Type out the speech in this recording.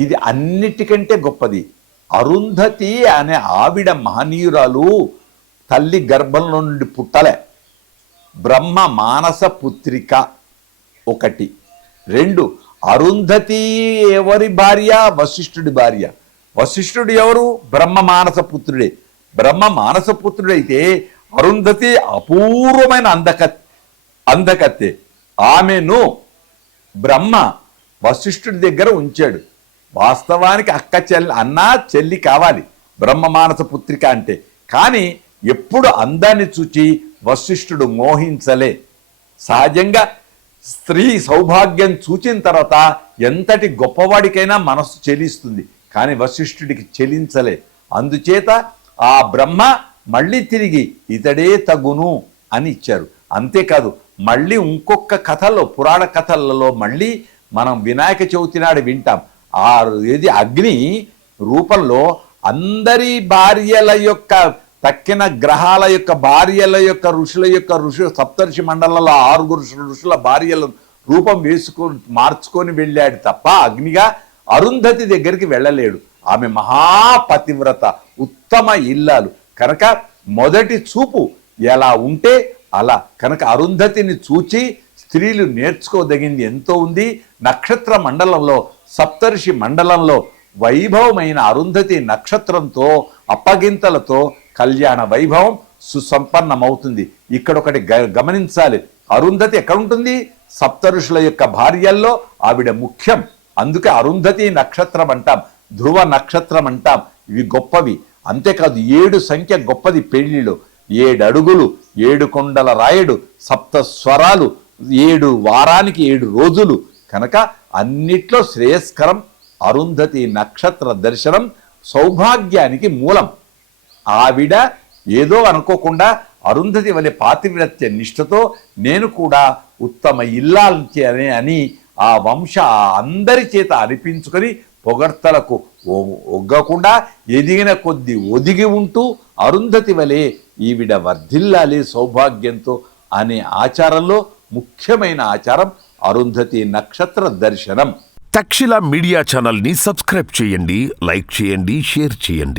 ఇది అన్నిటికంటే గొప్పది. అరుంధతి అనే ఆవిడ మహనీయురాలు తల్లి గర్భంలో నుండి పుట్టలే. బ్రహ్మ మానస పుత్రిక ఒకటి. రెండు అరుంధతి ఎవరి భార్య? వశిష్ఠుడి భార్య. వశిష్ఠుడు ఎవరు? బ్రహ్మ మానస పుత్రుడే. బ్రహ్మ మానస పుత్రుడైతే అరుంధతి అపూర్వమైన అందక అందకత్తె. ఆమెను బ్రహ్మ వశిష్ఠుడి దగ్గర ఉంచాడు. వాస్తవానికి అక్క చెల్లి అన్న చెల్లి కావాలి. బ్రహ్మ మానస పుత్రిక అంటే. కానీ ఎప్పుడు అందాన్ని చూచి వశిష్ఠుడు మోహించలే. సహజంగా స్త్రీ సౌభాగ్యం చూచిన తర్వాత ఎంతటి గొప్పవాడికైనా మనస్సు చెలిస్తుంది. కానీ వశిష్ఠుడికి చెలించలే. అందుచేత ఆ బ్రహ్మ మళ్ళీ తిరిగి ఇతడే తగును అని ఇచ్చారు. అంతేకాదు మళ్ళీ ఇంకొక కథలో పురాణ కథలలో మళ్ళీ మనం వినాయక చవితి నాడు వింటాం. ఆ ఏది? అగ్ని రూపంలో అందరి భార్యల యొక్క తక్కిన గ్రహాల యొక్క భార్యల యొక్క ఋషుల యొక్క ఋషు సప్తర్షి మండలంలో ఆరుగురు ఋషుల భార్యల రూపం వేసుకొని మార్చుకొని వెళ్ళాడు తప్ప అగ్నిగా అరుంధతి దగ్గరికి వెళ్ళలేడు. ఆమె మహాపతివ్రత ఉత్తమ ఇల్లాలు. కనుక మొదటి చూపు ఎలా ఉంటే అలా. కనుక అరుంధతిని చూచి స్త్రీలు నేర్చుకోదగింది ఎంతో ఉంది. నక్షత్ర మండలంలో సప్తర్షి మండలంలో వైభవమైన అరుంధతి నక్షత్రంతో అప్పగింతలతో కళ్యాణ వైభవం సుసంపన్నమవుతుంది. ఇక్కడ ఒకటి గ- గమనించాలి. అరుంధతి ఎక్కడ ఉంటుంది సప్తఋషుల యొక్క భార్యల్లో ఆవిడ ముఖ్యం. అందుకే అరుంధతి నక్షత్రం అంటాం ధ్రువ నక్షత్రం అంటాం ఇవి గొప్పవి. అంతేకాదు ఏడు సంఖ్య గొప్పది పెళ్ళిలో ఏడు అడుగులు ఏడు కొండల రాయుడు సప్త స్వరాలు ఏడు వారానికి ఏడు రోజులు. కనుక అన్నిట్లో శ్రేయస్కరం అరుంధతి నక్షత్ర దర్శనం సౌభాగ్యానికి మూలం. ఆవిడ ఏదో అనుకోకుండా అరుంధతి వలె పాతివ్రత్య నిష్ఠతో నేను కూడా ఉత్తమ ఇల్లాల్చి అనే అని ఆ వంశ అందరి చేత అనిపించుకొని పొగడ్తలకు ఒ- ఒగ్గకుండా ఎదిగిన కొద్ది ఒదిగి ఉంటూ అరుంధతి వలె ఈవిడ వర్ధిల్లాలి సౌభాగ్యంతో అనే ఆచారంలో ముఖ్యమైన ఆచారం అరుంధతి నక్షత్ర దర్శనం. తక్షిల మీడియా ఛానల్ని సబ్స్క్రైబ్ చేయండి లైక్ చేయండి షేర్ చేయండి.